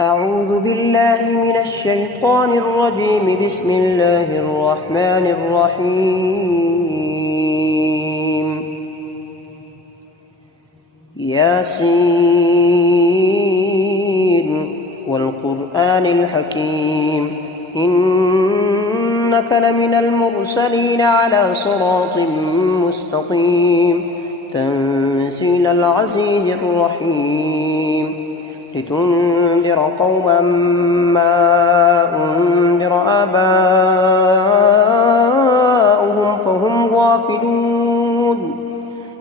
أعوذ بالله من الشيطان الرجيم. بسم الله الرحمن الرحيم. ياسين والقرآن الحكيم إنك لمن المرسلين على صراط مستقيم تنزيل العزيز الرحيم لتنذر قوما ما أنذر آباؤهم فهم غافلون.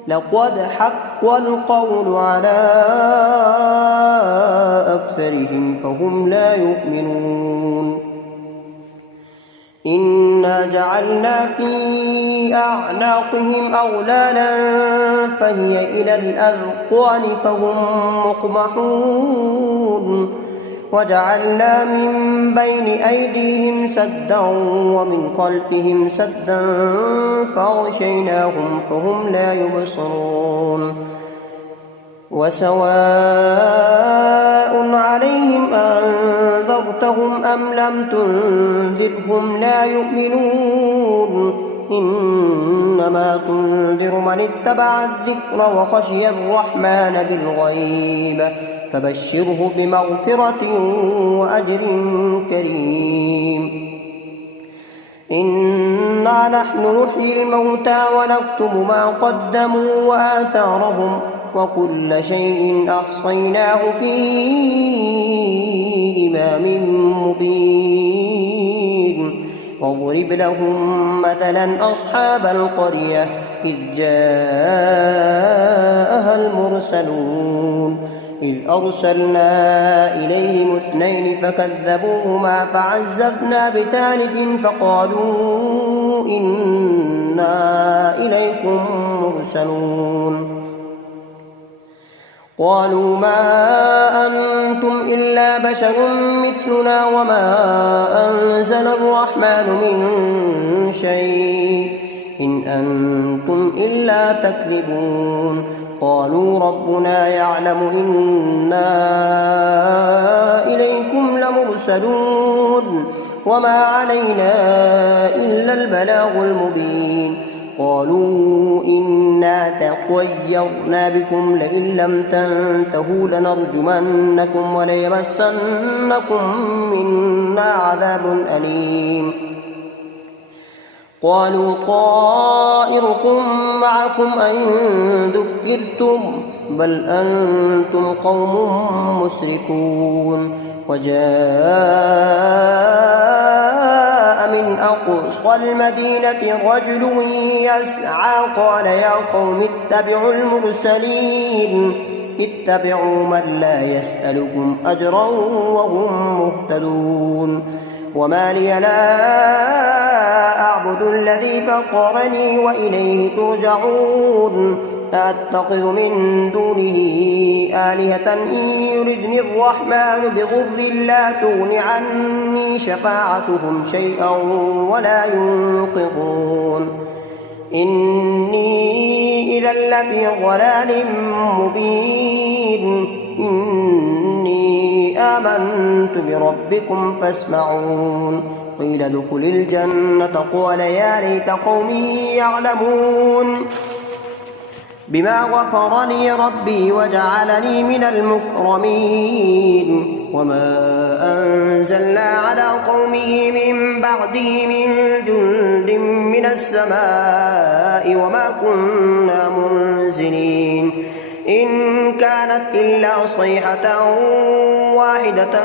لقد حق القول على أكثرهم فهم لا يؤمنون. إنا جعلنا في أعناقهم أغلالا فهي إلى الأذقان فهم مقمحون. وجعلنا من بين أيديهم سدا ومن خلفهم سدا فأغشيناهم فهم لا يبصرون. وسواء عليهم أنذرتهم أم لم تنذرهم لا يؤمنون. إنما تنذر من اتبع الذكر وخشي الرحمن بالغيب فبشره بمغفرة وأجر كريم. إنا نحن نحيي الموتى ونكتب ما قدموا وآثارهم وكل شيء أحصيناه في إمام مبين. واضرب لهم مثلا أصحاب القرية إذ جاءها المرسلون إذ أرسلنا إليهم 2 فكذبوهما فعززنا بثالث فقالوا إنا إليكم مرسلون. قالوا ما أنتم إلا بشر مثلنا وما أنزل الرحمن من شيء إن أنتم إلا تكذبون. قالوا ربنا يعلم إنا إليكم لمرسلون وما علينا إلا البلاغ المبين. قالوا إنا تطيرنا بكم لئن لم تنتهوا لنرجمنكم وليمسنكم منا عذاب أليم. قالوا طائركم معكم أئن ذكرتم بل أنتم قوم مسرفون. وجاء من أقصى المدينة رجل يسعى قال يا قوم اتبعوا المرسلين اتبعوا من لا يسألكم أجرا وهم مهتدون. وما لي لا أعبد الذي فطرني وإليه ترجعون. أتخذ من دونه آلهة إن يردني الرحمن بضر لا تغن عني شفاعتهم شيئا ولا ينقذون. إني إذا لفي ضلال مبين. إني آمنت بربكم فاسمعون. قيل ادخل الجنة قال يا ليت قومي يعلمون بما غفر لي ربي وجعلني من المكرمين. وما أنزلنا على قومه من بعده من جند من السماء وما كنا منزلين. إن كانت إلا صيحة واحدة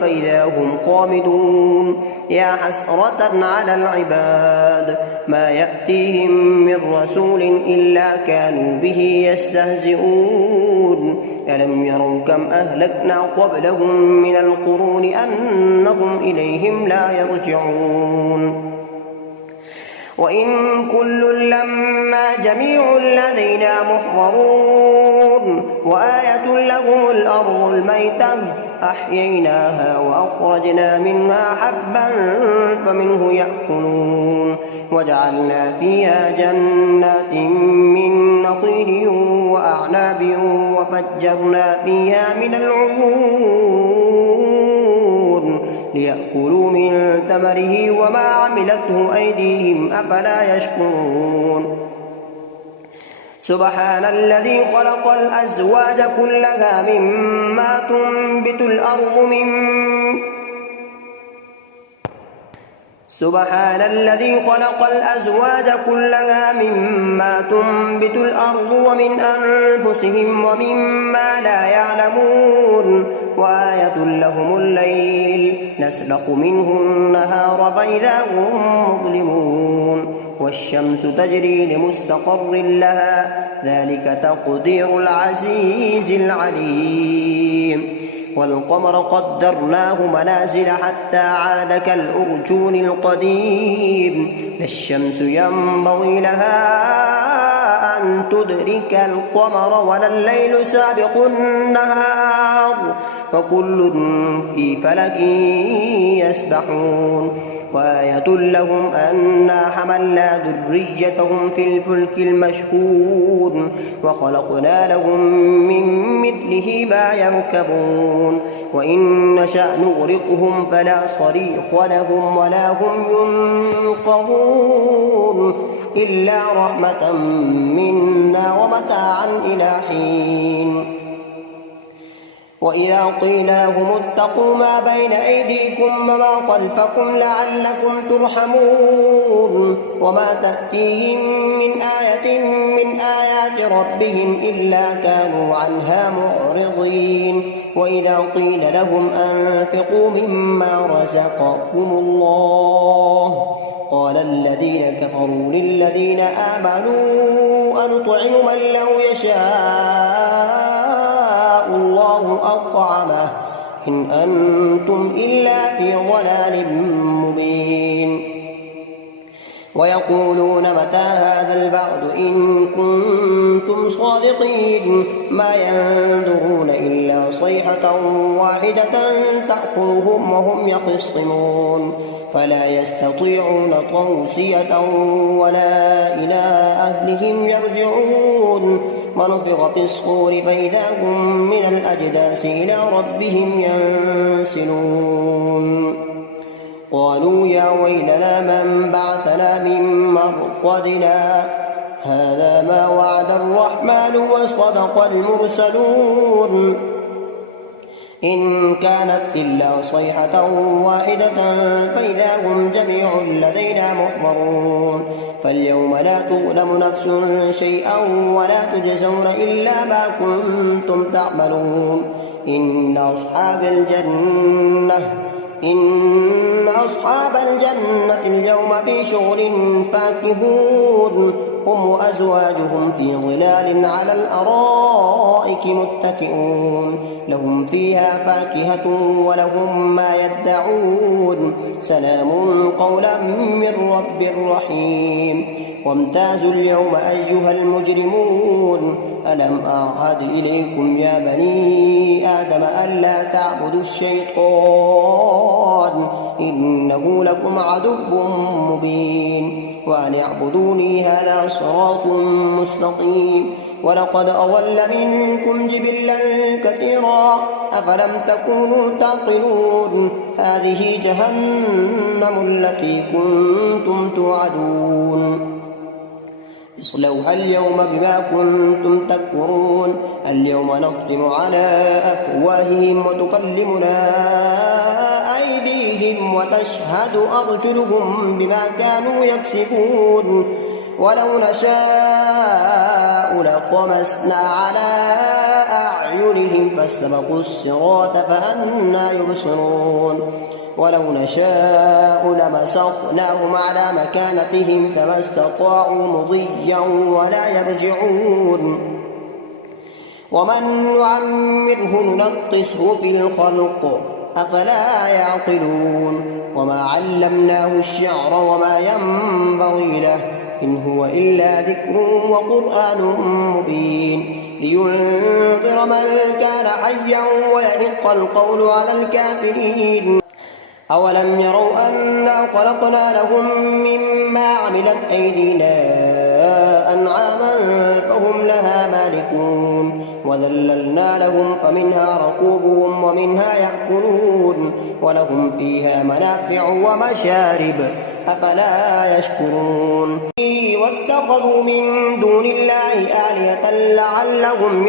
فإذا هم خامدون. يا حسرة على العباد ما يأتيهم من رسول إلا كانوا به يستهزئون. ألم يروا كم أهلكنا قبلهم من القرون أنهم إليهم لا يرجعون. وإن كل لما جميع لدينا محضرون. وآية لهم الأرض الميتة أحييناها وأخرجنا منها حبا فمنه يأكلون. وجعلنا فيها جنات من نخيل وأعناب وفجرنا فيها من العيون ثمره وما عملته أيديهم أفلا يشكرون سبحان الذي خلق الأزواج كلها مما تنبت الأرض ومن أنفسهم ومما لا يعلمون وآية لهم الليل نسلخ منه النهار فإذا هم مظلمون والشمس تجري لمستقر لها ذلك تقدير العزيز العليم والقمر قدرناه منازل حتى عاد كالأرجون القديم لا الشمس ينبغي لها أن تدرك القمر ولا الليل سابق النهار وكل في فلك يسبحون وآية لهم أنا حملنا ذريتهم في الفلك المشحون وخلقنا لهم من مثله ما يركبون وإن نشأ نغرقهم فلا صريخ لهم ولا هم ينقذون إلا رحمة منا ومتاعا إلى حين وإذا قيل لهم اتقوا ما بين أيديكم وما خلفكم لعلكم ترحمون وما تأتيهم من آية من آيات ربهم إلا كانوا عنها معرضين وإذا قيل لهم أنفقوا مما رزقكم الله قال الذين كفروا للذين آمنوا أنطعم من لو يشاء الله أطعمه إن أنتم إلا في ضلال مبين ويقولون متى هذا البعد إن كنتم صادقين ما ينظرون إلا صيحة واحدة تأخذهم وهم يخصمون فلا يستطيعون توصية ولا إلى أهلهم يرجعون ونفخ في الصور فإذا هم من الأجداث إلى ربهم ينسلون قالوا يا ويلنا من بعثنا من مرقدنا هذا ما وعد الرحمن وصدق المرسلون إن كانت إلا صيحة واحدة فإذا هم جميع لدينا محضرون فاليوم لا تظلم نفس شيئا ولا تجزون إلا ما كنتم تعملون إن أصحاب الجنة اليوم في شغل فاكهون هم وأزواجهم في ظلال على الأرائك متكئون لهم فيها فاكهة ولهم ما يدعون سلام قولا من رب رحيم وامتازوا اليوم أيها المجرمون ألم أعهد إليكم يا بني آدم ألا تعبدوا الشيطان إنه لكم عدو مبين وأن اعبدوني هذا صراط مستقيم ولقد أضل منكم جبلا كثيرا أفلم تكونوا تعقلون هذه جهنم التي كنتم توعدون اصلوها اليوم بما كنتم تكفرون اليوم نختم على أفواههم وتكلمنا أيديهم وتشهد أرجلهم بما كانوا يكسبون ولو نشاء لطمسنا على أعينهم فاستبقوا الصراط فأنى يبصرون ولو نشاء لمسخناهم على مكانتهم فما استطاعوا مضيا ولا يرجعون ومن نعمره ننقصه في الخلق أفلا يعقلون وما علمناه الشعر وما ينبغي له إن هو إلا ذكر وقرآن مبين لينذر من كان حيا ويحق القول على الكافرين أولم يروا أنا خلقنا لهم مما عملت أيدينا أنعاما فهم لها مالكون وذللنا لهم فمنها ركوبهم ومنها يأكلون ولهم فيها منافع ومشارب أفلا يشكرون واتخذوا من دون الله آلهة لعلهم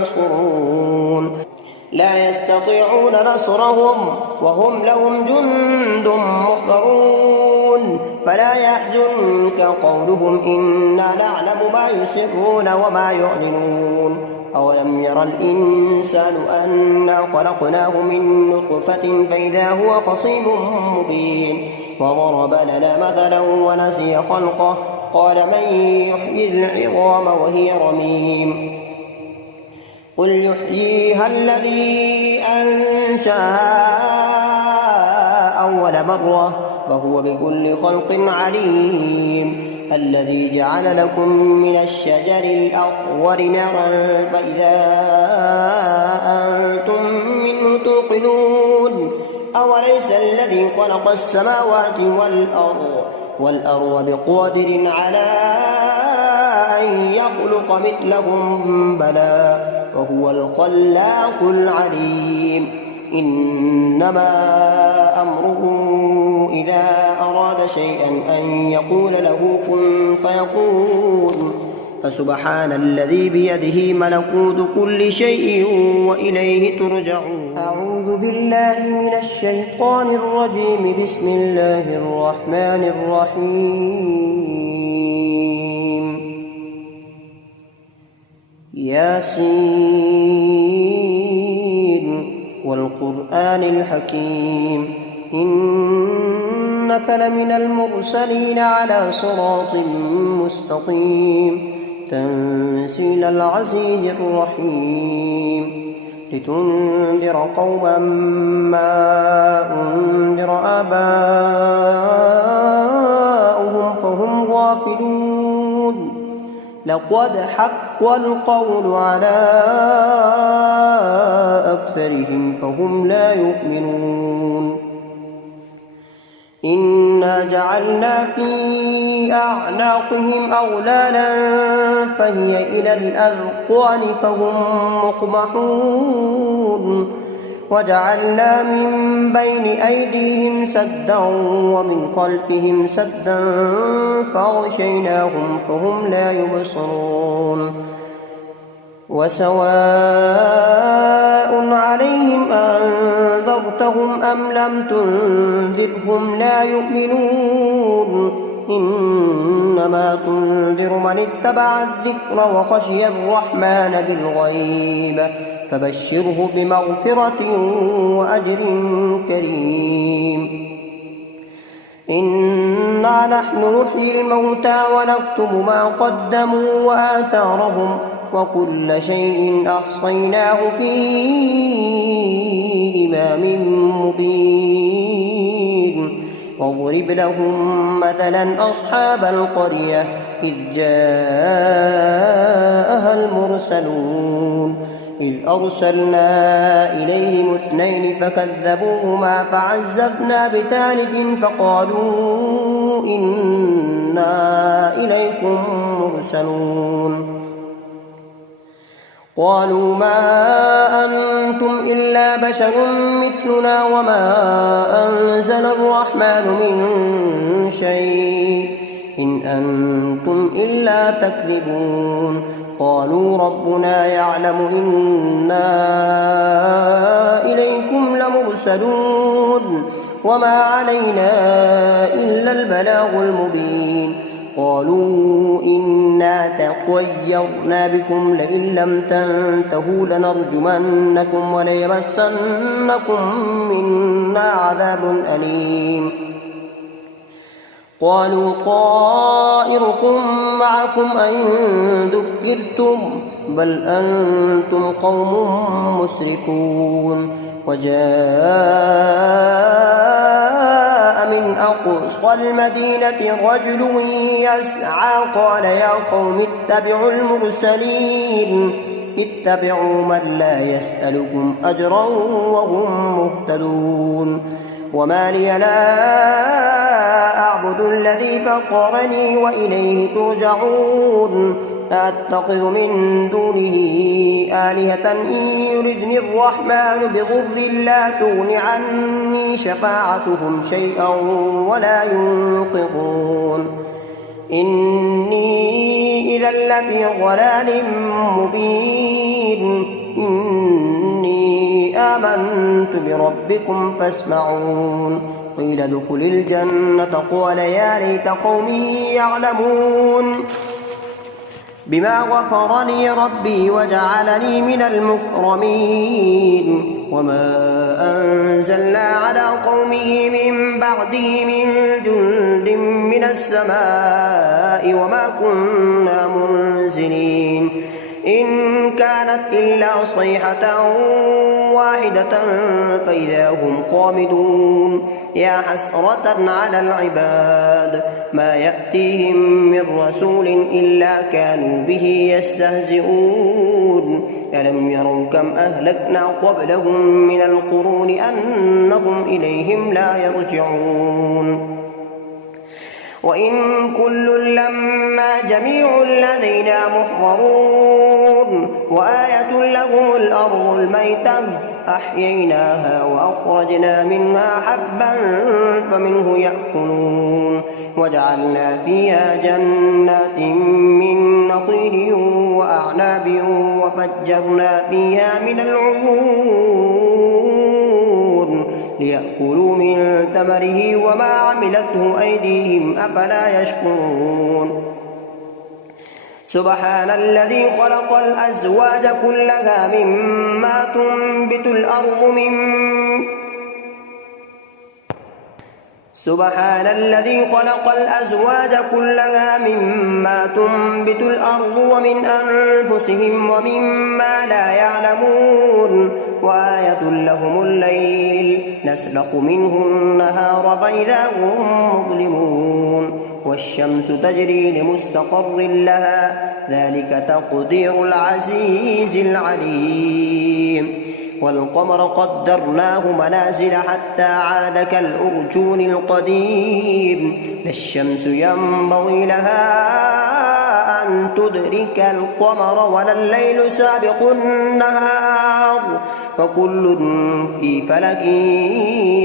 ينصرون لا يستطيعون نصرهم وهم لهم جند محضرون فلا يحزنك قولهم إنا نعلم ما يسرون وما يعلنون أولم ير الإنسان أنا خلقناه من نطفة فإذا هو خصيم مبين وضرب لنا مثلا ونسي خلقه قال من يحيي العظام وهي رميم قل يحييها الذي أنشأها أول مرة وهو بكل خلق عليم الذي جعل لكم من الشجر الأخضر نارا فإذا أنتم منه توقدون أوليس الذي خلق السماوات والأرض بقادر على أن يخلق مثلهم بلى وهو الخلاق العليم إنما أمره إذا أراد شيئا أن يقول له كن فيكون فسبحان الذي بيده ملكوت كل شيء وإليه ترجعون أعوذ بالله من الشيطان الرجيم بسم الله الرحمن الرحيم ياسين والقرآن الحكيم إنك لمن المرسلين على صراط مستقيم تنزيل العزيز الرحيم لتنذر قوما ما أنذر آباؤهم فهم غافلون لقد حق القول على أكثرهم فهم لا يؤمنون إنا جعلنا في أعناقهم أغلالا فهي إلى الأذقان فهم مقمحون وجعلنا من بين أيديهم سدا ومن خلفهم سدا فغشيناهم فهم لا يبصرون وسواء عليهم أنذرتهم أم لم تنذرهم لا يؤمنون إنما تنذر من اتبع الذكر وخشي الرحمن بالغيب فبشره بمغفرة وأجر كريم إنا نحن نحيي الموتى ونكتب ما قدموا وآثارهم وكل شيء أحصيناه في إمام مبين واضرب لهم مثلا أصحاب القرية إذ جاءها المرسلون إذ أرسلنا إليهم 2 فكذبوهما فعززنا بثالث فقالوا إنا إليكم مرسلون قالوا ما أنتم إلا بشر مثلنا وما أنزل الرحمن من شيء إن أنتم إلا تكذبون قالوا ربنا يعلم إنا إليكم لمرسلون وما علينا إلا البلاغ المبين قالوا إنا تطيرنا بكم لئن لم تنتهوا لنرجمنكم وليمسنكم منا عذاب أليم قالوا طائركم معكم أئن ذكرتم بل أنتم قوم مسرفون وجاء من أقصى المدينة رجل يسعى قال يا قوم اتبعوا المرسلين اتبعوا من لا يسألكم أجرا وهم مهتدون وما لي لا أعبد الذي فطرني وإليه ترجعون أأتخذ من دونه آلهة إن يردني الرحمن بضر لا تغن عني شفاعتهم شيئا ولا ينقذون إني إذا لفي ضلال مبين إني آمنت بربكم فاسمعون قيل ادخل الجنة قال يا ليت قومي يعلمون بما غفر لي ربي وجعلني من المكرمين وما أنزلنا على قومه من بعده من جند من السماء وما كنا منزلين إن كانت إلا صيحة واحدة فإذا هم خامدون يا حسرة على العباد ما يأتيهم من رسول إلا كانوا به يستهزئون ألم يروا كم أهلكنا قبلهم من القرون أنهم إليهم لا يرجعون وإن كل لما جميع لدينا محضرون وآية لهم الأرض الميتة أحييناها وأخرجنا منها حبا فمنه يأكلون وجعلنا فيها جنات من نخيل وأعناب وفجرنا فيها من العيون ليأكلوا من ثمره وما عملته أيديهم أفلا يشكرون سبحان الذي خلق الأزواج كلها مما تنبت الأرض سبحان الذي خلق الأزواج كلها مما تنبت الأرض ومن أنفسهم ومما لا يعلمون وآية لهم الليل نسلخ منه النهار فإذا هم مظلمون والشمس تجري لمستقر لها ذلك تقدير العزيز العليم والقمر قدرناه منازل حتى عاد كالأرجون القديم لا الشمس ينبغي لها أن تدرك القمر ولا الليل سابق النهار وكل في فلك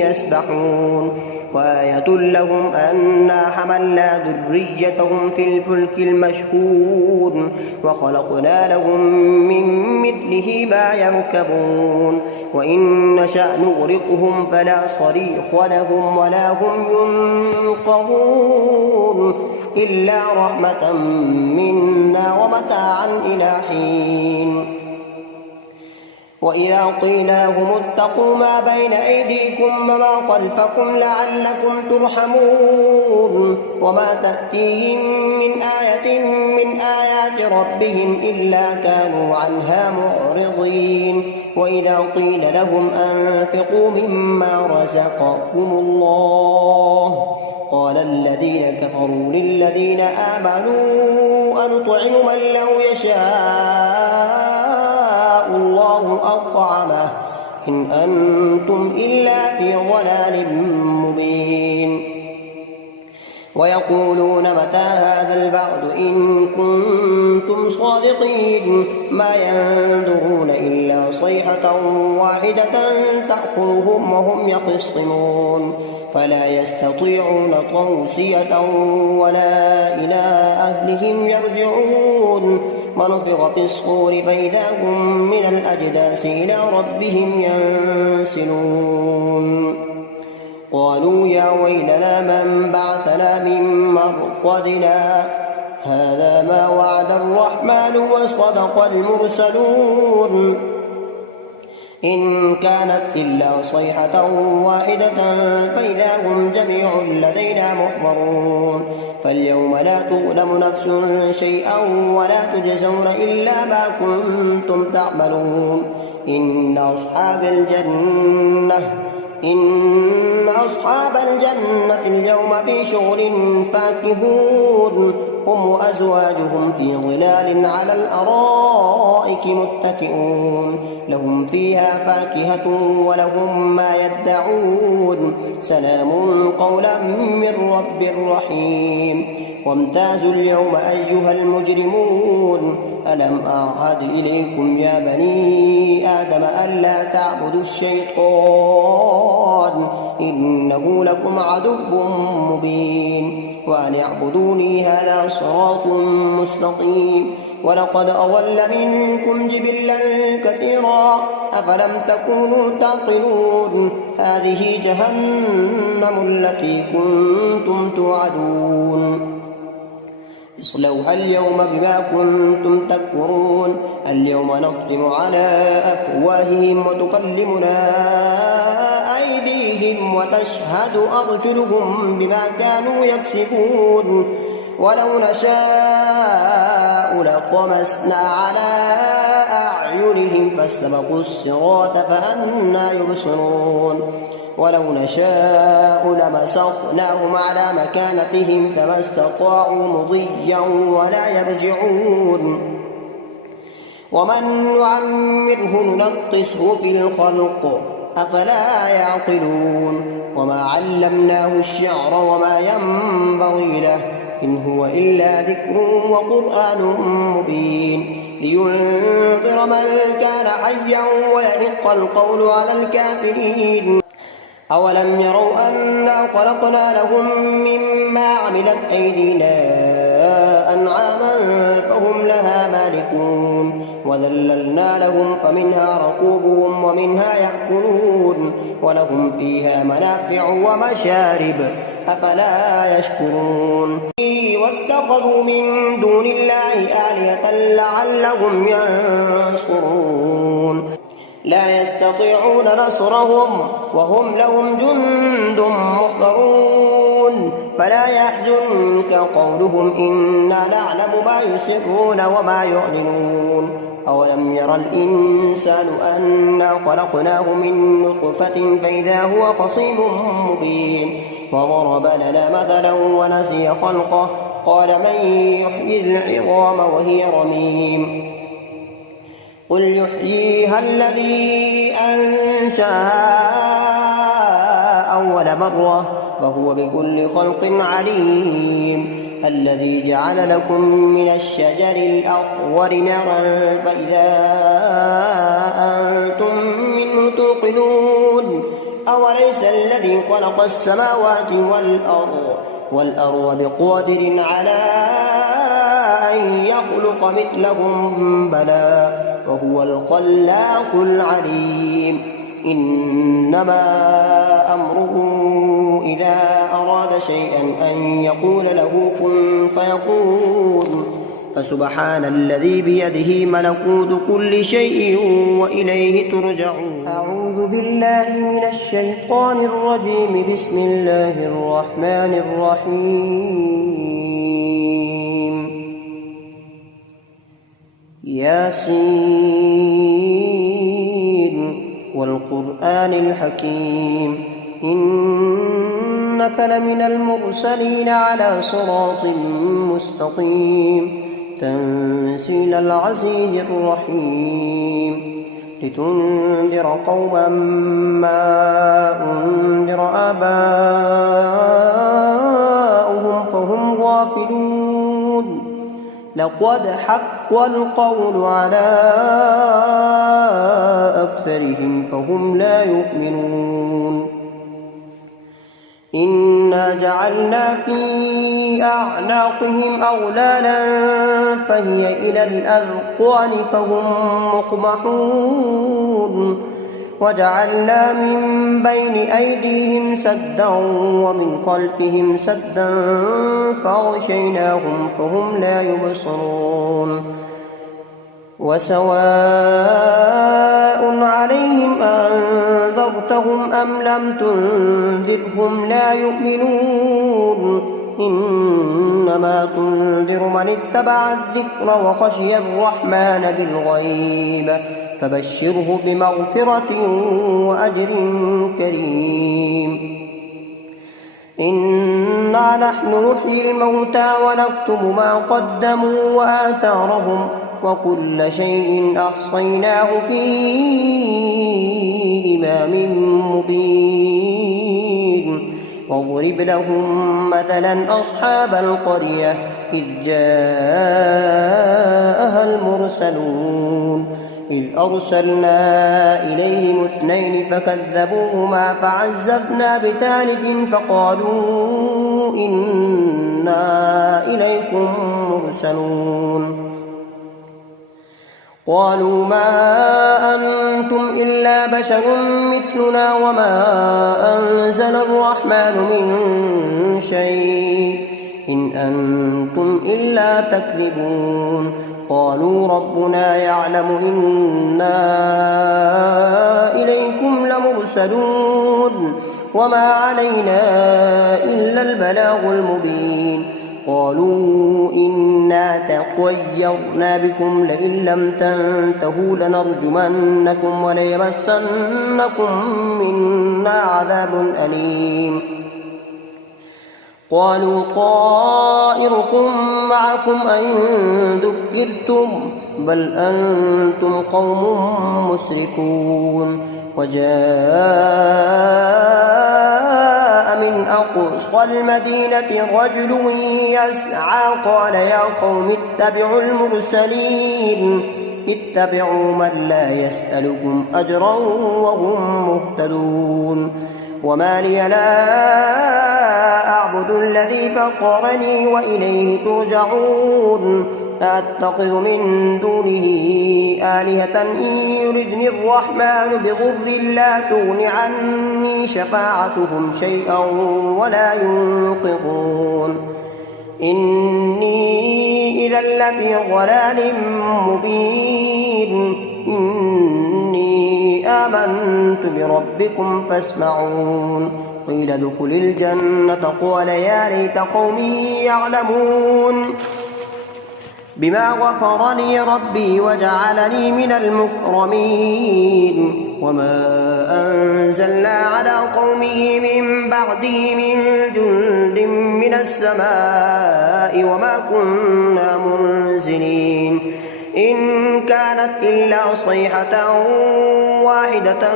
يسبحون وآية لهم أنا حملنا ذريتهم في الفلك المشحون وخلقنا لهم من مثله ما يركبون وإن نشأ نغرقهم فلا صريخ لهم ولا هم ينقذون إلا رحمة منا ومتاعا إلى حين وإذا قيل لهم اتقوا ما بين أيديكم وما خلفكم لعلكم ترحمون وما تأتيهم من آية من آيات ربهم إلا كانوا عنها معرضين وإذا قيل لهم أنفقوا مما رزقكم الله قال الذين كفروا للذين آمنوا أنطعم من لو يشاء الله أطعمه إن أنتم إلا في ضلال مبين ويقولون متى هذا البعد إن كنتم صادقين ما ينظرون إلا صيحة واحدة تأخذهم وهم يخصمون فلا يستطيعون توصية ولا إلى أهلهم يرجعون ونفخ في الصور فإذا هم من الأجداث إلى ربهم ينسلون قالوا يا ويلنا من بعثنا من مرقدنا هذا ما وعد الرحمن وصدق المرسلون إن كانت إلا صيحة واحدة فإذا هم جميع لدينا محضرون فاليوم لا تظلم نفس شيئا ولا تجزون إلا ما كنتم تعملون إن أصحاب الجنة اليوم في شغل فاكهون هم وأزواجهم في ظلال على الأرائك متكئون لهم فيها فاكهة ولهم ما يدعون سلام قولا من رب رحيم وامتازوا اليوم أيها المجرمون ألم أعهد إليكم يا بني آدم ألا تعبدوا الشيطان إنه لكم عدو مبين وأن اعبدوني هذا صراط مستقيم ولقد أضل منكم جبلا كثيرا أفلم تكونوا تعقلون هذه جهنم التي كنتم توعدون اصلوها اليوم بما كنتم تكفرون اليوم نختم على أفواههم وتكلمنا أيديهم وتشهد أرجلهم بما كانوا يكسبون ولو نشاء لطمسنا على أعينهم فاستبقوا الصراط فأنى يبصرون ولو نشاء لمسخناهم على مكانتهم فما استطاعوا مضيا ولا يرجعون ومن نعمره ننقصه في الخلق أفلا يعقلون وما علمناه الشعر وما ينبغي له إن هو إلا ذكر وقرآن مبين لينذر من كان حيا ويحق القول على الكافرين أولم يروا أنا خلقنا لهم مما عملت أيدينا أنعاما فهم لها مالكون وذللنا لهم فمنها ركوبهم ومنها يأكلون ولهم فيها منافع ومشارب أفلا يشكرون واتخذوا من دون الله آلهة لعلهم ينصرون لا يستطيعون نصرهم وهم لهم جند محضرون فلا يحزنك قولهم إنا نعلم ما يسرون وما يعلنون أولم ير الإنسان أنا خلقناه من نطفة فإذا هو خصيم مبين وضرب لنا مثلا ونسي خلقه قال من يحيي العظام وهي رميم قل يحييها الذي أنشأها أول مرة وهو بكل خلق عليم الذي جعل لكم من الشجر الأخضر نارا فإذا أنتم منه توقدون أوليس الذي خلق السماوات والأرض بقادر على أن يخلق مثلهم بلى وهو الخلاق العليم إنما أمره إذا أراد شيئا أن يقول له كن فيكون فسبحان الذي بيده ملكوت كل شيء وإليه ترجعون أعوذ بالله من الشيطان الرجيم بسم الله الرحمن الرحيم ياسين والقرآن الحكيم إنك لمن المرسلين على صراط مستقيم تنزيل العزيز الرحيم لتنذر قوما ما أنذر آباؤهم فهم غافلون لقد حق القول على أكثرهم فهم لا يؤمنون إنا جعلنا في أعناقهم أغلالا فهي إلى الأذقان فهم مقمحون وجعلنا من بين أيديهم سدا ومن خلفهم سدا فأغشيناهم فهم لا يبصرون وسواء عليهم أنذرتهم أم لم تنذرهم لا يؤمنون إنما تنذر من اتبع الذكر وخشي الرحمن بالغيب فبشره بمغفرة وأجر كريم إنا نحن نحيي الموتى ونكتب ما قدموا وآثارهم وكل شيء أحصيناه في إمام مبين واضرب لهم مثلا أصحاب القرية إذ جاءها المرسلون إذ أرسلنا إليهم 2 فكذبوهما فعززنا بثالث فقالوا إنا إليكم مرسلون قالوا ما أنتم إلا بشر مثلنا وما أنزل الرحمن من شيء إن أنتم إلا تكذبون قالوا ربنا يعلم إنا إليكم لمرسلون وما علينا إلا البلاغ المبين قالوا إنا تطيرنا بكم لئن لم تنتهوا لنرجمنكم وليمسنكم منا عذاب أليم قالوا طائركم معكم أئن ذكرتم بل أنتم قوم مسرفون وجاء من أقصى المدينة رجل يسعى قال يا قوم اتبعوا المرسلين اتبعوا من لا يسألكم أجرا وهم مهتدون وما لي لا أعبد الذي فطرني وإليه ترجعون أتخذ من دونه آلهة إن يردني الرحمن بضر لا تغن عني شفاعتهم شيئا ولا ينقذون إني إذا لفي ضلال مبين إني آمنت بربكم فاسمعون قيل ادخل الجنة قال يا ليت قومي يعلمون بما غفر لي ربي وجعلني من المكرمين وما أنزلنا على قومه من بعده من جند من السماء وما كنا منزلين إن كانت إلا صيحة واحدة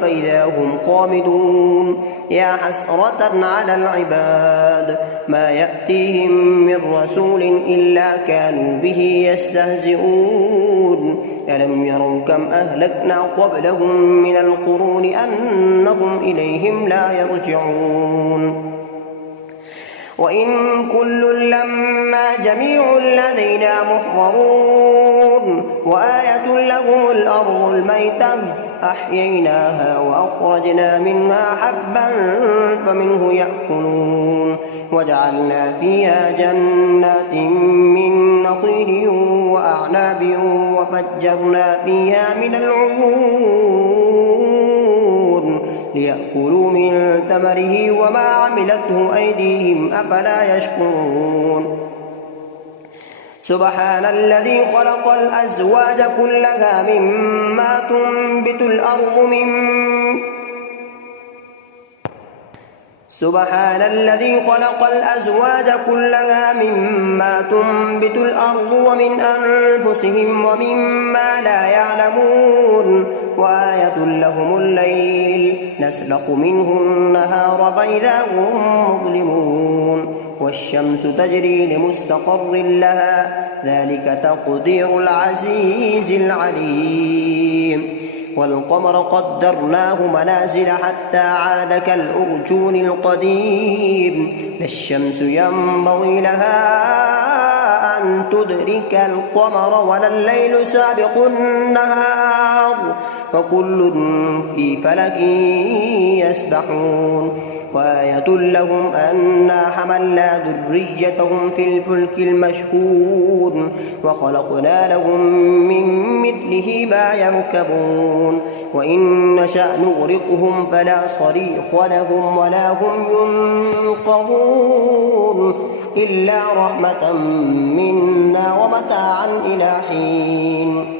فإذا هم خامدون يا حسرة على العباد ما يأتيهم من رسول إلا كانوا به يستهزئون ألم يروا كم أهلكنا قبلهم من القرون أنهم إليهم لا يرجعون وإن كل لما جميع لدينا محضرون وآية لهم الأرض الميتة أحييناها وأخرجنا منها حبا فمنه يأكلون وجعلنا فيها جنات من نخيل وأعناب وفجرنا فيها من العيون ليأكلوا من ثمره وما عملته أيديهم أفلا يشكرون سبحان الذي خلق الأزواج كلها مما تنبت الأرض سبحان الذي خلق الأزواج كلها مما تنبت الأرض ومن أنفسهم ومما لا يعلمون وآية لهم الليل نسلخ منه النهار فإذا هم مظلمون والشمس تجري لمستقر لها ذلك تقدير العزيز العليم والقمر قدرناه منازل حتى عاد كالأرجون القديم لا الشمس ينبغي لها أن تدرك القمر ولا الليل سابق النهار وكل في فلك يسبحون وآية لهم أنا حملنا ذريتهم في الفلك المشحون وخلقنا لهم من مثله ما يركبون وإن نشأ نغرقهم فلا صريخ لهم ولا هم ينقذون إلا رحمة منا ومتاعا إلى حين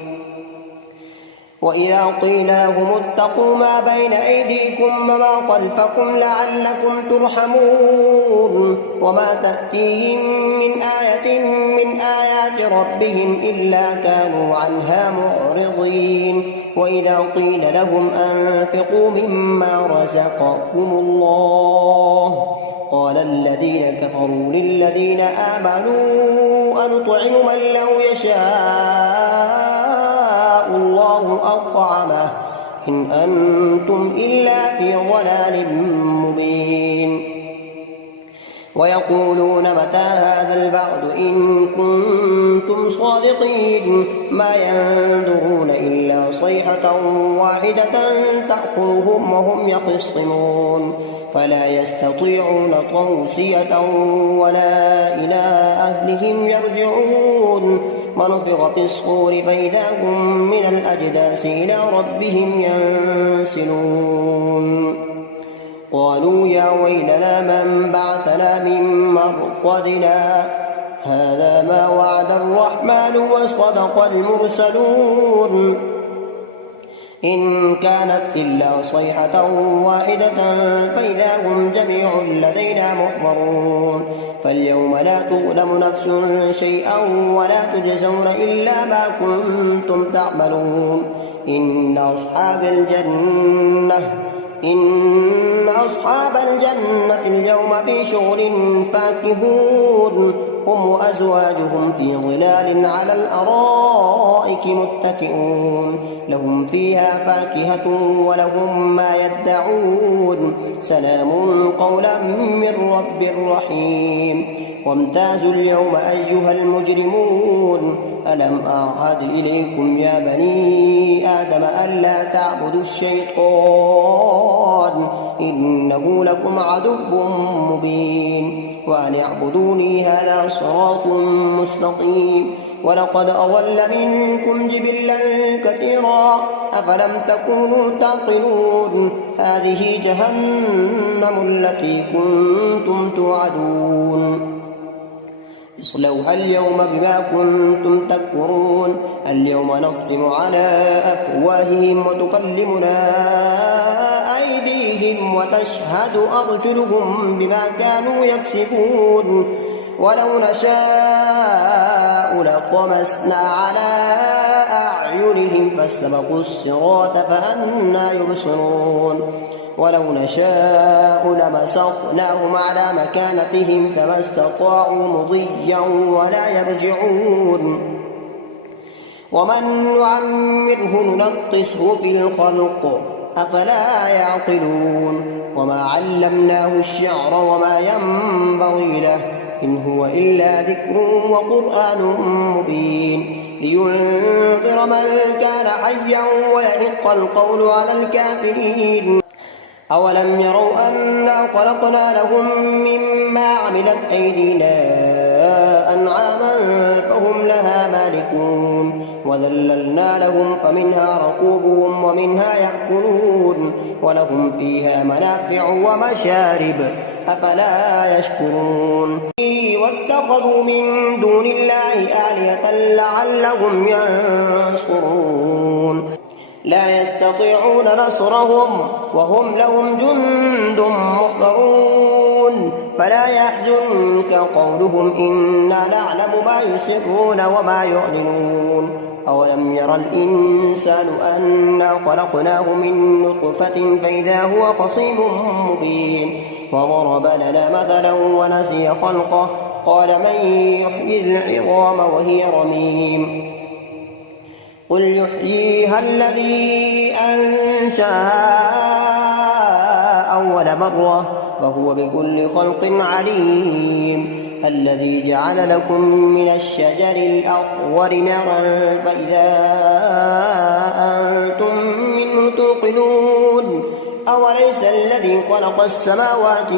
وإذا قيل لهم اتقوا ما بين أيديكم وما خلفكم لعلكم ترحمون وما تأتيهم من آية من آيات ربهم إلا كانوا عنها معرضين وإذا قيل لهم أنفقوا مما رزقكم الله قال الذين كفروا للذين آمنوا أنطعم من لو يشاء الله أطعمه إن أنتم إلا في ضلال مبين ويقولون متى هذا البعد إن كنتم صادقين ما ينظرون إلا صيحة واحدة تأخذهم وهم يخصمون فلا يستطيعون توصية ولا إلى أهلهم يرجعون ونفخ في الصور فإذا هم من الأجداث إلى ربهم ينسلون قالوا يا ويلنا من بعثنا من مرقدنا هذا ما وعد الرحمن وصدق المرسلون إن كانت إلا صيحة واحدة فإذا هم جميع لدينا محضرون فاليوم لا تظلم نفس شيئا ولا تجزون إلا ما كنتم تعملون إن أصحاب الجنة اليوم في شغل فاكهون هم وأزواجهم في ظلال على الأرائك متكئون لهم فيها فاكهة ولهم ما يدعون سلام قولا من رب رحيم وامتازوا اليوم أيها المجرمون ألم أعهد إليكم يا بني آدم ألا تعبدوا الشيطان إنه لكم عدو مبين وأن اعبدوني هذا صراط مستقيم ولقد أضل منكم جبلا كثيرا أفلم تكونوا تعقلون هذه جهنم التي كنتم توعدون اصلوها اليوم بما كنتم تكفرون اليوم نختم على أفواههم وتكلمنا أيديهم وتشهد أرجلهم بما كانوا يكسبون ولو نشاء لطمسنا على أعينهم فاستبقوا الصراط فأنى يبصرون ولو نشاء لمسخناهم على مكانتهم فما استطاعوا مضيا ولا يرجعون ومن نعمره ننقصه في الخلق أفلا يعقلون وما علمناه الشعر وما ينبغي له إن هو إلا ذكر وقرآن مبين لينذر من كان حيا ويحق القول على الكافرين أولم يروا أنا خلقنا لهم مما عملت أيدينا أنعاما فهم لها مالكون وذللنا لهم فمنها ركوبهم ومنها يأكلون ولهم فيها منافع ومشارب أفلا يشكرون واتخذوا من دون الله آلهة لعلهم ينصرون لا يستطيعون نصرهم وهم لهم جند محضرون فلا يحزنك قولهم إنا نعلم ما يسرون وما يعلنون أولم ير الإنسان أنا خلقناه من نطفة فإذا هو خصيم مبين وضرب لنا مثلا ونسي خلقه قال من يحيي العظام وهي رميم قل يحييها الذي أنشاها أول مرة وهو بكل خلق عليم الذي جعل لكم من الشجر الأخضر نارا فإذا أنتم منه توقدون أوليس الذي خلق السماوات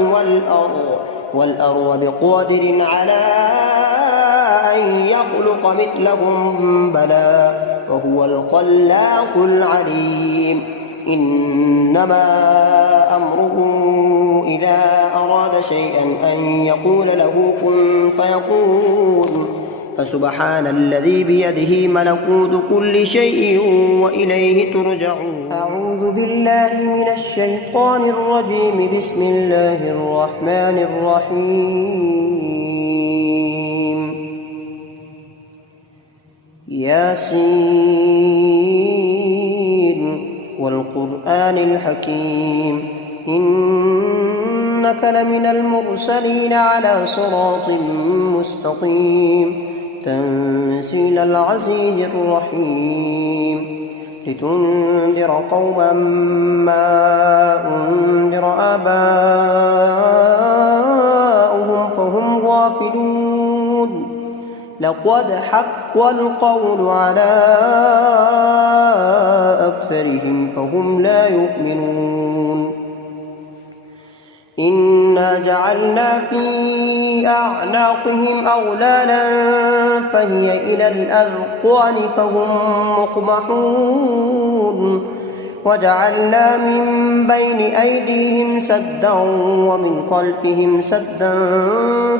والأرض بقادر على أن يخلق مثلهم بلى وهو الخلاق العليم إنما أمره إذا أراد شيئا أن يقول له كن فيكون فسبحان الذي بيده ملكوت كل شيء وإليه ترجعون أعوذ بالله من الشيطان الرجيم بسم الله الرحمن الرحيم ياسين والقرآن الحكيم إنك إنك لمن المرسلين على صراط مستقيم تنزيل العزيز الرحيم لتنذر قوما ما أنذر آباؤهم فهم غافلون لقد حق القول على أكثرهم فهم لا يؤمنون إنا جعلنا في أعناقهم أغلالا فهي إلى الأذقان فهم مقمحون وجعلنا من بين أيديهم سدا ومن خلفهم سدا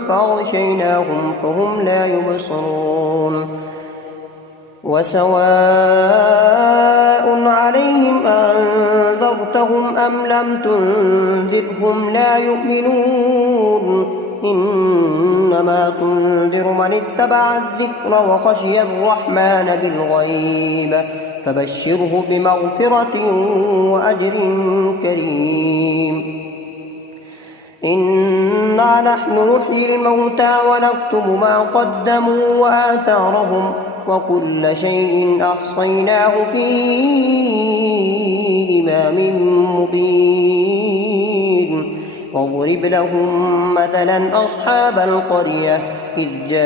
فأغشيناهم فهم لا يبصرون وسواء عليهم أنذرتهم أم لم تنذرهم لا يؤمنون إنما تنذر من اتبع الذكر وخشي الرحمن بالغيب فبشره بمغفرة وأجر كريم إنا نحن نحيي الموتى ونكتب ما قدموا وآثارهم وكل شيء أحصيناه في إمام مبين واضرب لهم مثلا أصحاب القرية إذ جاءها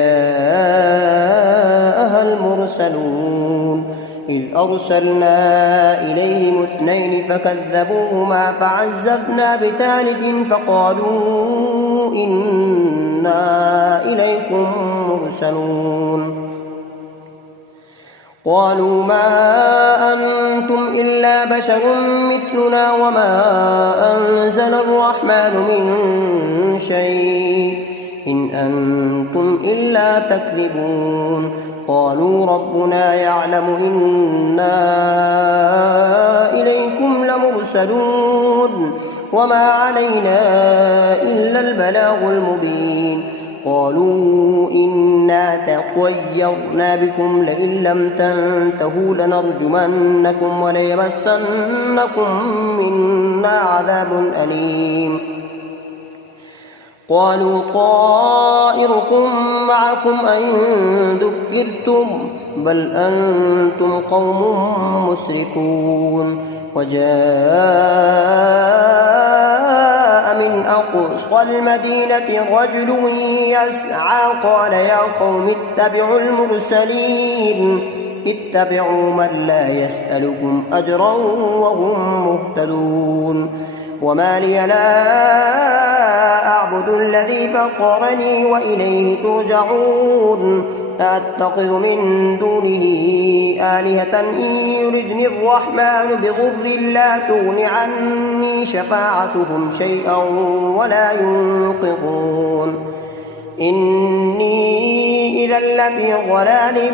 المرسلون إذ أرسلنا إليهم 2 فكذبوهما فعززنا بثالث فقالوا إنا إليكم مرسلون قالوا ما أنتم إلا بشر مثلنا وما أنزل الرحمن من شيء إن أنتم إلا تكذبون قالوا ربنا يعلم إنا إليكم لمرسلون وما علينا إلا البلاغ المبين قالوا إنا تطيرنا بكم لئن لم تنتهوا لنرجمنكم وليمسنكم منا عذاب أليم قالوا طائركم معكم أئن ذكرتم بل أنتم قوم مسرفون وجاء من أقصى المدينة رجل يسعى قال يا قوم اتبعوا المرسلين اتبعوا من لا يسألكم أجرا وهم مهتدون وما لي لا أعبد الذي فطرني وإليه ترجعون أتخذ من دونه آلهة إن يردني الرحمن بضر لا تغن عني شفاعتهم شيئا ولا ينقذون إني إذا لفي ضلال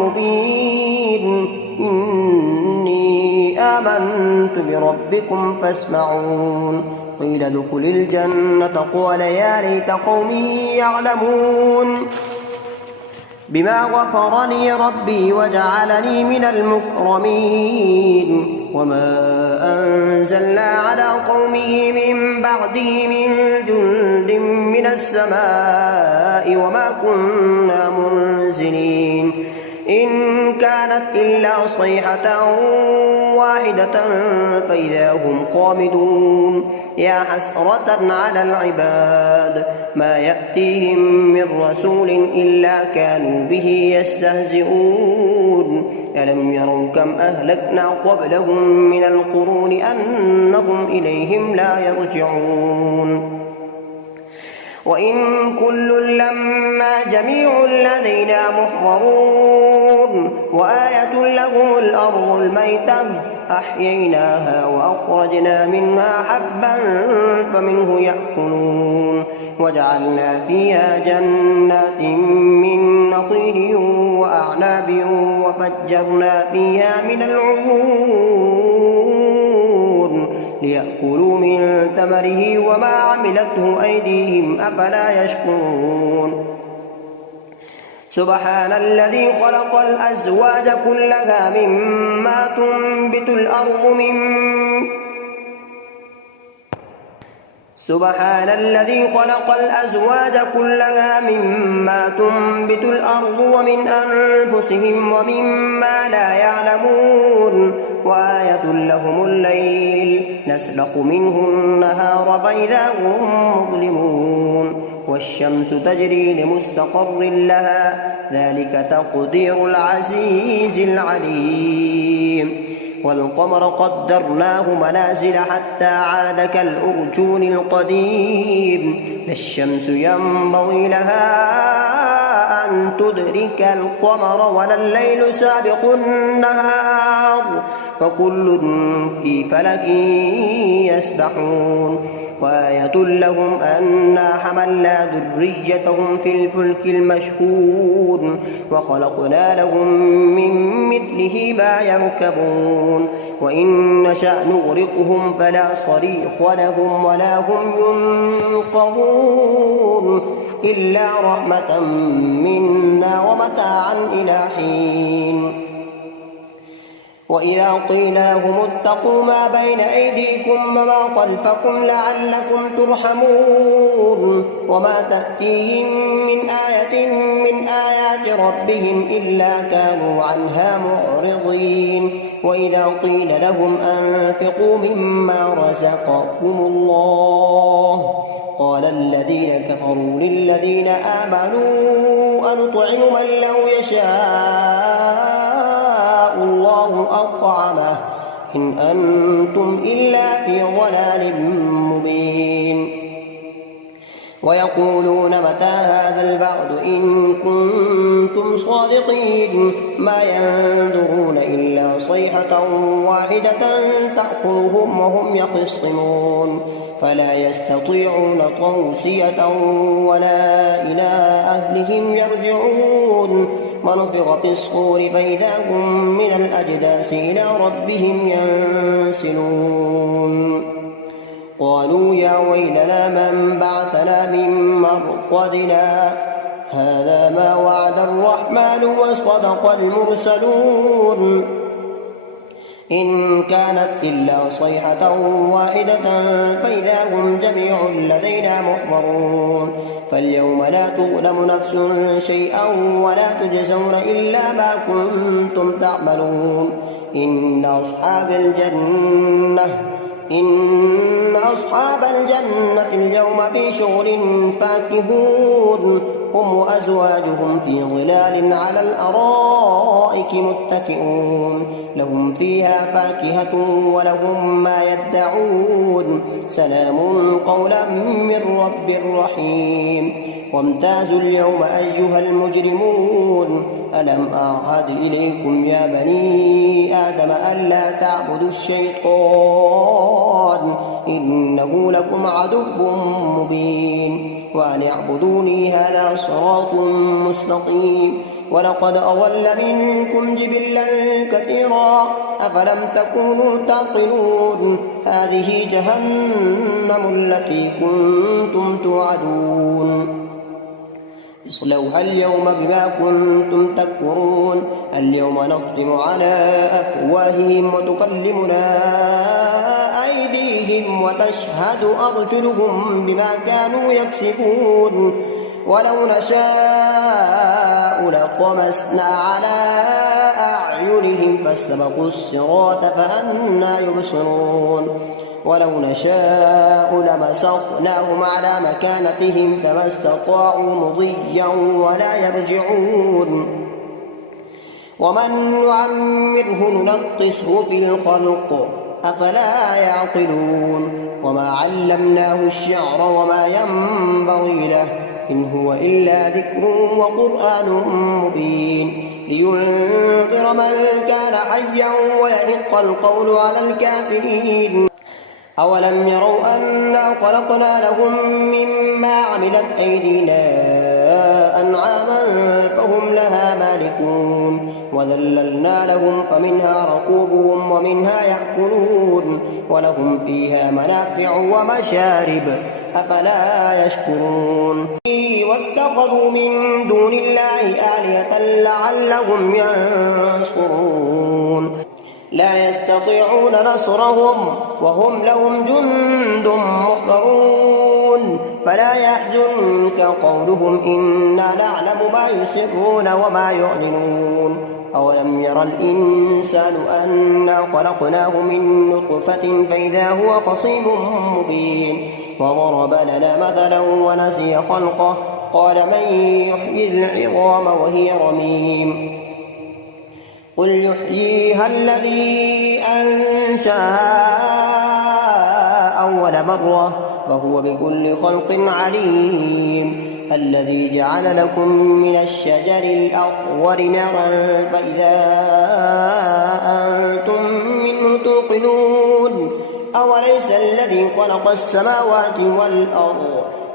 مبين إني آمنت بربكم فاسمعون قيل ادخل الجنة قال يا ليت قومي يعلمون بما غفر لي ربي وجعلني من المكرمين وما أنزلنا على قومه من بعده من جند من السماء وما كنا منزلين إن كانت إلا صيحة واحدة فإذا هم خامدون يا حسرة على العباد ما يأتيهم من رسول إلا كانوا به يستهزئون ألم يروا كم أهلكنا قبلهم من القرون أنهم إليهم لا يرجعون وإن كل لما جميع لدينا محضرون وآية لهم الأرض الميتة أحييناها وأخرجنا منها حبا فمنه يأكلون وجعلنا فيها جنات من نخيل وأعناب وفجرنا فيها من العيون ليأكلوا من ثمره وما عملته أيديهم أفلا يشكرون سبحان الذي خلق الأزواج كلها مما تنبت الأرض سبحان الذي خلق الأزواج كلها مما تنبت الأرض ومن أنفسهم ومما لا يعلمون وآية لهم الليل نسلخ منه النهار فإذا هم مظلمون والشمس تجري لمستقر لها ذلك تقدير العزيز العليم والقمر قدرناه منازل حتى عاد كالأرجون القديم لا الشمس ينبغي لها أن تدرك القمر ولا الليل سابق النهار وكل في فلك يسبحون وآية لهم أنا حملنا ذريتهم في الفلك المشحون وخلقنا لهم من مثله ما يركبون وإن نشأ نغرقهم فلا صريخ لهم ولا هم ينقذون إلا رحمة منا ومتاعا إلى حين وإذا قيل لهم اتقوا ما بين أيديكم وما خلفكم لعلكم ترحمون وما تأتيهم من آية من آيات ربهم إلا كانوا عنها معرضين وإذا قيل لهم أنفقوا مما رزقكم الله قال الذين كفروا للذين آمنوا أنطعم من لو يشاء الله أطعمه إن أنتم إلا في ضلال مبين ويقولون متى هذا البعد إن كنتم صادقين ما ينظرون إلا صيحة واحدة تأخذهم وهم يخصمون فلا يستطيعون توصية ولا إلى أهلهم يرجعون ونفخ في الصور فإذا هم من الأجداث إلى ربهم ينسلون قالوا يا ويلنا من بعثنا من مرقدنا هذا ما وعد الرحمن وصدق المرسلون إن كانت إلا صيحة واحدة فإذا هم جميع لدينا محضرون فاليوم لا تظلم نفس شيئا ولا تجزون إلا ما كنتم تعملون إن أصحاب الجنة اليوم في شغل فاكهون هم وأزواجهم في ظلال على الأرائك متكئون لهم فيها فاكهة ولهم ما يدعون سلام قولا من رب رحيم وامتازوا اليوم أيها المجرمون ألم أعهد إليكم يا بني آدم ألا تعبدوا الشيطان إنه لكم عدو مبين وأن اعبدوني هذا صراط مستقيم ولقد أضل منكم جبلا كثيرا أفلم تكونوا تعقلون هذه جهنم التي كنتم توعدون اصلوها اليوم بما كنتم تكفرون اليوم نختم على أفواههم وتكلمنا أيديهم وتشهد أرجلهم بما كانوا يكسبون ولو نشاء لطمسنا على أعينهم فاستبقوا الصراط فأنى يبصرون ولو نشاء لمسخناهم على مكانتهم فما استطاعوا مضيا ولا يرجعون ومن نعمره ننقصه في الخلق أفلا يعقلون وما علمناه الشعر وما ينبغي له إن هو إلا ذكر وقرآن مبين لينذر من كان حيا ويحق القول على الكافرين أولم يروا أنا خلقنا لهم مما عملت أيدينا أنعاما فهم لها مالكون وذللنا لهم فمنها ركوبهم ومنها يأكلون ولهم فيها منافع ومشارب أفلا يشكرون واتخذوا من دون الله آلهة لعلهم ينصرون لا يستطيعون نصرهم وهم لهم جند محضرون فلا يحزنك قولهم إنا نعلم ما يسرون وما يعلنون أولم ير الإنسان أنا خلقناه من نطفة فإذا هو خصيم مبين وضرب لنا مثلا ونسي خلقه قال من يحيي العظام وهي رميم قل يحييها الذي أنشأها أول مرة وهو بكل خلق عليم الذي جعل لكم من الشجر الأخضر نارا فإذا أنتم منه توقدون أوليس الذي خلق السماوات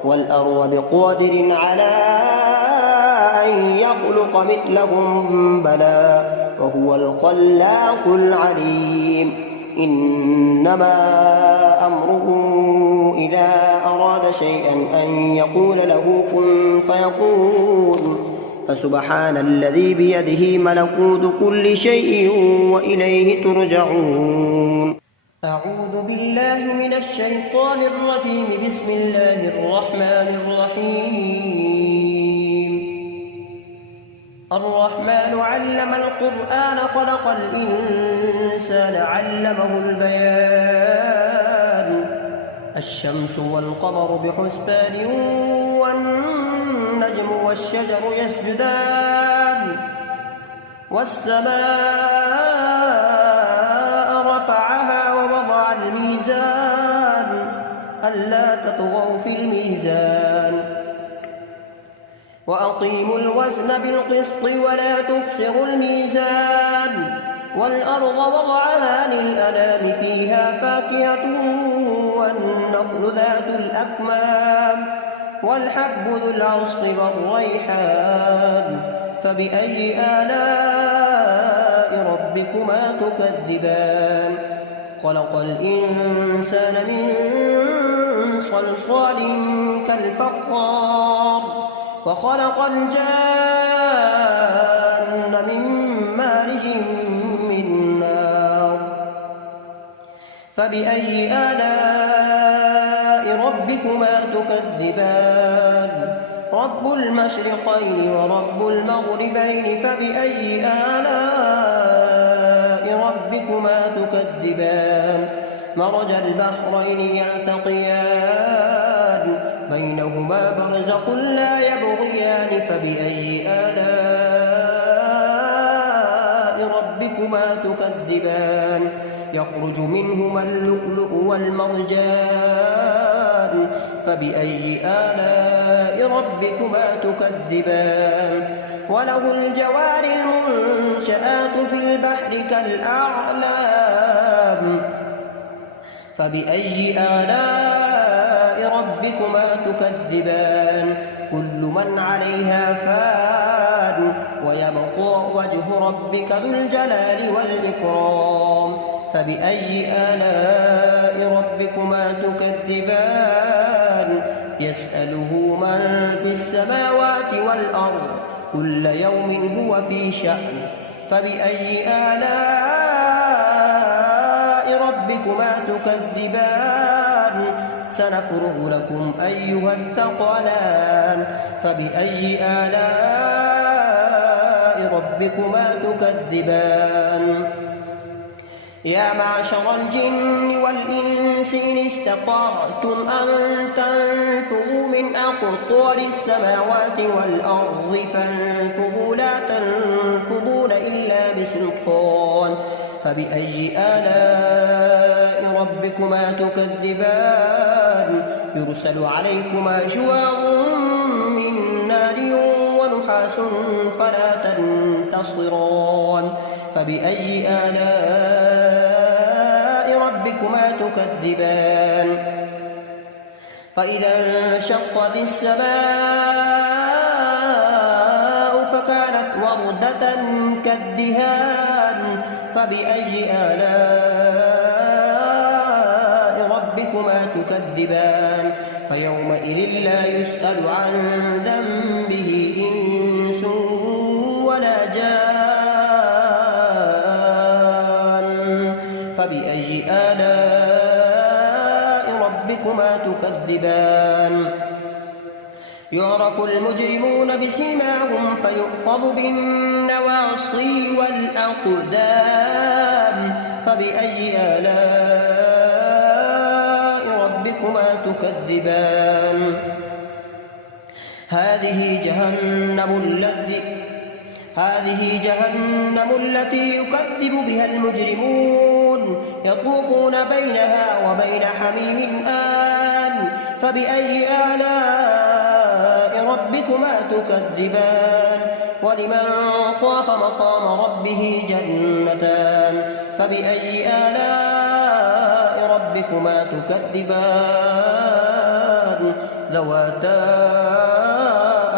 والأرض بقادر على أن يخلق مثلهم بلى وهو الخلاق العليم إنما أمره إذا أراد شيئا أن يقول له كن فيكون فسبحان الذي بيده ملكوت كل شيء وإليه ترجعون أعوذ بالله من الشيطان الرجيم بسم الله الرحمن الرحيم الرحمن علم القرآن خلق الإنسان علمه البيان الشمس والقمر بحسبان والنجم والشجر يسجدان والسماء رفعها ووضع الميزان ألا تطغوا في الميزان وأقيموا الوزن بالقسط ولا تخسروا الميزان والأرض وضعها للأنام فيها فاكهة والنخل ذات الأكمام والحب ذو العصف والريحان فبأي آلاء ربكما تكذبان خلق الإنسان من صلصال كالفخار وخلق الجان من مارج من نار فبأي آلاء ربكما تكذبان رب المشرقين ورب المغربين فبأي آلاء ربكما تكذبان مرج البحرين يلتقيان بينهما برزخ لا يبغيان فبأي آلاء ربكما تكذبان يخرج منهما اللؤلؤ والمرجان فبأي آلاء ربكما تكذبان وله الجوار المنشآت في البحر كالأعلام فبأي آلاء ربكما تكذبان كل من عليها فان ويبقى وجه ربك ذو الجلال والإكرام فبأي آلاء ربكما تكذبان يسأله من في السماوات والأرض كل يوم هو في شأن فبأي آلاء ربكما تكذبان سنفرغ لكم أيها الثقلان فبأي آلاء ربكما تكذبان يا معشر الجن والإنس إن استطعتم أن تنفذوا من أقطار السماوات والأرض فانفذوا لا تنفذون إلا بسلطان فبأي آلاء ربكما تكذبان يرسل عليكما شواظ من نار ونحاس فلا تنتصران فبأي آلاء ربكما تكذبان فإذا انشقت السماء فكانت وردة كالدهان فبأي آلاء ربكما تكذبان فيومئذ لا يسأل عن ذنبه إنس ولا جان فبأي آلاء ربكما تكذبان يعرف المجرمون بسيماهم فيؤخذ بالنواصي والأقدام فبأي آلاء ربكما تكذبان هذه جهنم التي يكذب بها المجرمون يطوفون بينها وبين حميم آن فبأي آلاء ربكما تكذبان ولمن خاف مقام ربه جنتان فبأي آلاء ربكما تكذبان ذواتا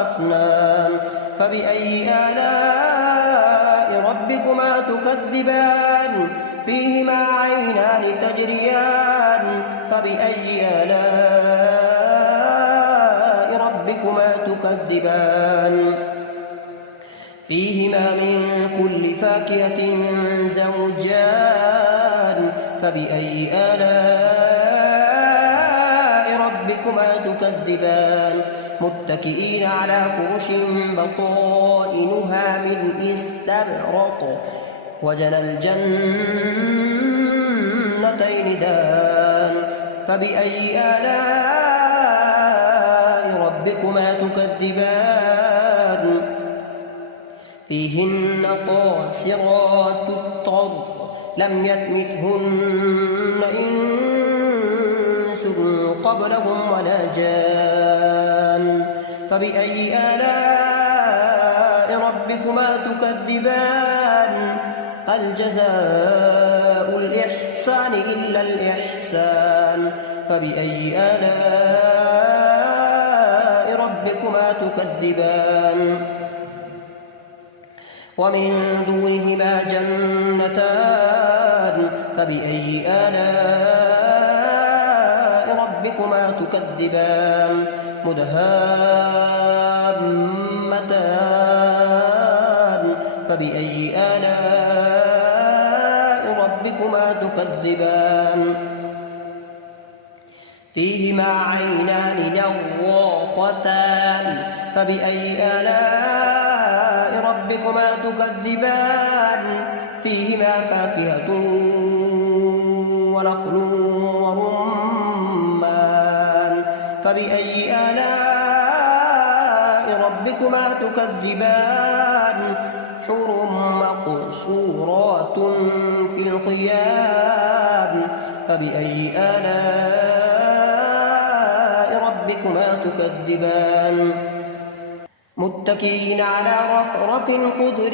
أفنان فبأي آلاء ربكما تكذبان فيهما عينان تجريان فبأي آلاء ربكما تكذبان فيهما من كل فاكهة زوجان فبأي آلاء ربكما تكذبان متكئين على فرش بطائنها من استبرق وجنى الجنتين دان فبأي آلاء ربكما تكذبان فيهن قاصرات الطرف لم يطمثهن إنس قبلهم ولا جان فبأي آلاء ربكما تكذبان هل جزاء الإحسان إلا الإحسان فبأي آلاء ربكما تكذبان ومن دونهما جنتان فبأي آلاء ربكما تكذبان مدهامتان فبأي آلاء ربكما تكذبان فيهما عينان نضاختان فبأي آلاء ربكما تكذبان فيهما فاكهة ونخل ورمان فبأي آلاء ربكما تكذبان حور مقصورات في الخيام فبأي آلاء ربكما تكذبان متكئين على رفرف خضر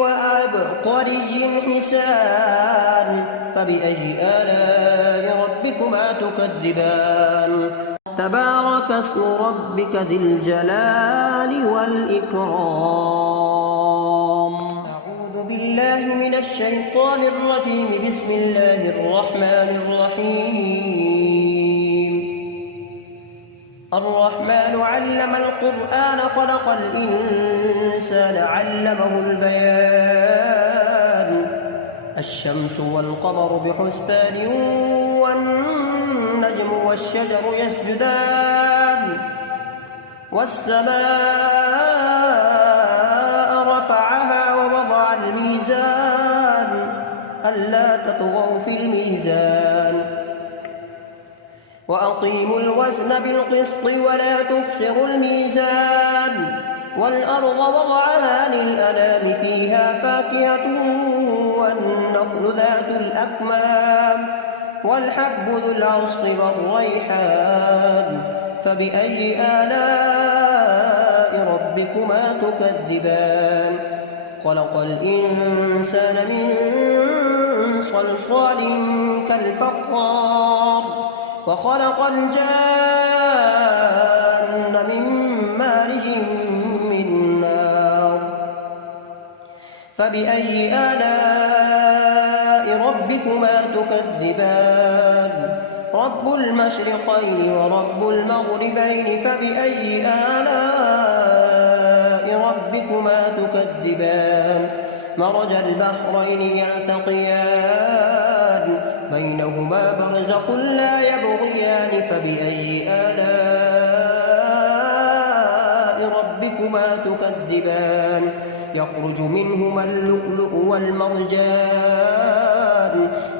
وعبقري حسان فبأي آلاء ربكما تكذبان تبارك اسم ربك ذي الجلال والإكرام أعوذ بالله من الشيطان الرجيم بسم الله الرحمن الرحيم الرحمن علم القرآن خلق الإنسان علمه البيان الشمس والقمر بحسبان والنجم والشجر يسجدان والسماء رفعها ووضع الميزان ألا تطغوا في الميزان وأقيموا الوزن بالقسط ولا تخسروا الميزان والأرض وضعها للأنام فيها فاكهة والنخل ذات الأكمام والحب ذو العصف والريحان فبأي آلاء ربكما تكذبان خلق الإنسان من صلصال كالفخار وخلق الجان من مارج من نار فبأي آلاء ربكما تكذبان رب المشرقين ورب المغربين فبأي آلاء ربكما تكذبان مرج البحرين يلتقيان بينهما برزخ لا يبغيان فبأي آلاء ربكما تكذبان يخرج منهما اللؤلؤ والمرجان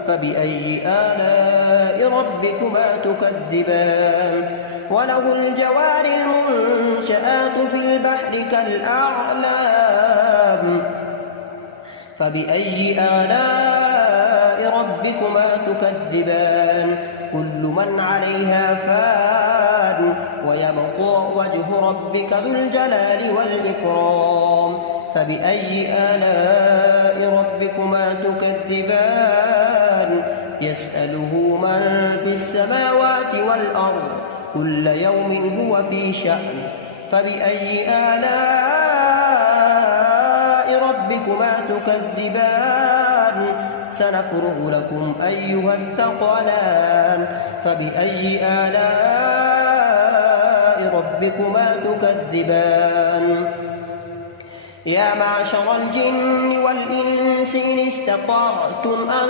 فبأي آلاء ربكما تكذبان وله الجوار المنشآت في البحر كالأعلام فبأي آلاء ربكما تكذبان كل من عليها فان ويبقى وجه ربك ذو الجلال والإكرام فبأي آلاء ربكما تكذبان يسأله من في السماوات والأرض كل يوم هو في شأن فبأي آلاء ربكما تكذبان سنفرغ لكم أيها الثقلان فبأي آلاء ربكما تكذبان يا معشر الجن والإنس إن استطعتم أن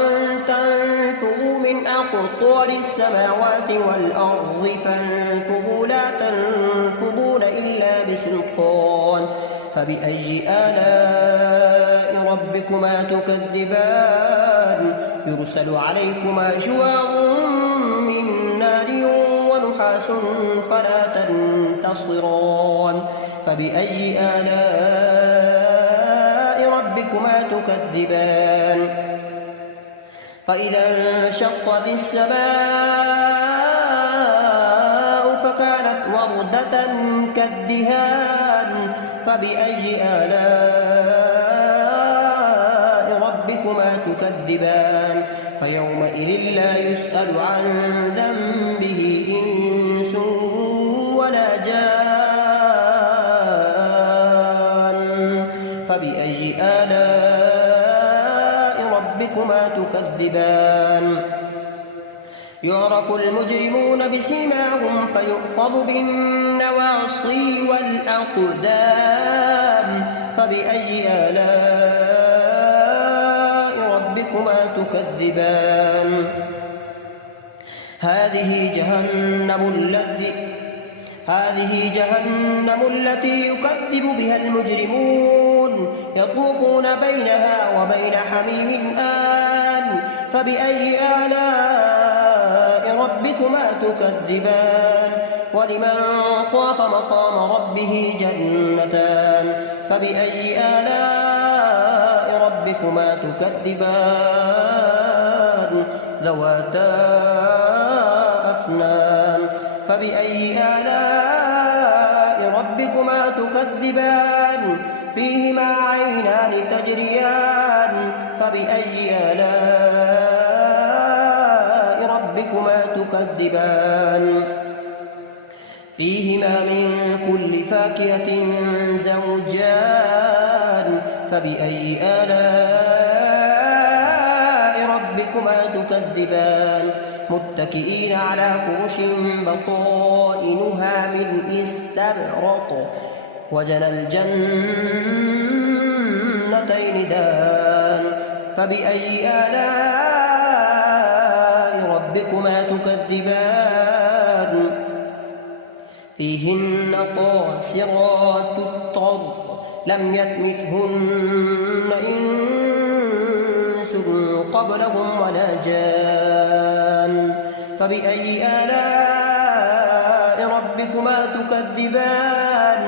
تنفذوا من أقطار السماوات والأرض فانفذوا لا تنفذون إلا بسلطان فبأي آلاء ربكما تكذبان يرسل عليكما شواظ من نار ونحاس فلا تنتصران فبأي آلاء ربكما تكذبان فإذا انشقت السماء فكانت وردة كالدهان فبأي آلاء ربكما تكذبان فيومئذ لا يسأل عن ذنبه إنس ولا جان فبأي آلاء ربكما تكذبان يعرف المجرمون بسيماهم فيؤخذ بالنواصي والأقدام فبأي آلاء ربكما تكذبان هذه جهنم التي يكذب بها المجرمون يطوفون بينها وبين حميم آن فبأي آلاء ربكما تكذبان ولمن خاف مقام ربه جنتان فبأي آلاء ربكما تكذبان ذواتا أفنان فبأي آلاء ربكما تكذبان فيهما عينان تجريان فبأي آلاء ربكما تكذبان فيهما من كل فاكهة زوجان فبأي آلاء ربكما تكذبان متكئين على فرش بطائنها من استبرق وجنى الجنتين دان فبأي آلاء ربكما تكذبان فيهن قاصرات الطرف لم يطمثهن إنس قبلهم ولا جان فبأي آلاء ربكما تكذبان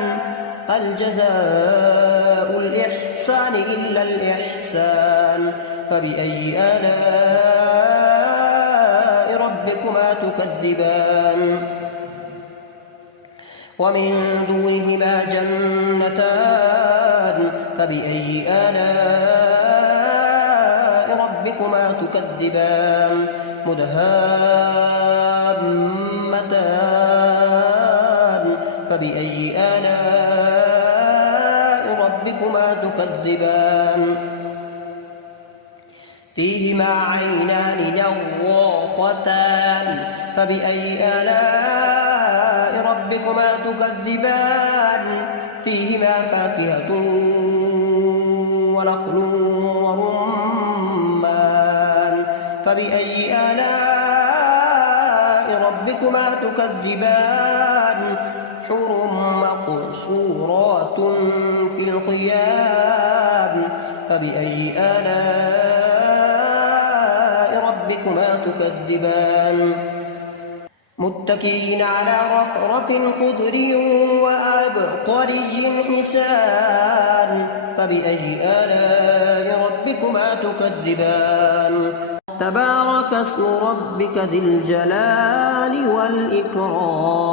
هل جزاء الإحسان إلا الإحسان فبأي آلاء ربكما تكذبان ومن دونهما جنتان فبأي آلاء ربكما تكذبان مدهامتان فبأي آلاء ربكما تكذبان فيهما عينان نضاختان فبأي آلاء ربكما تكذبان فيهما فاكهة ونخل ورمان فبأي تكذبان حور مقصورات في الخيام فبأي آلاء ربكما تكذبان متكئين على رفرف خضر وعبقري حسان فبأي آلاء ربكما تكذبان تبارك اسم ربك ذي الجلال والإكرام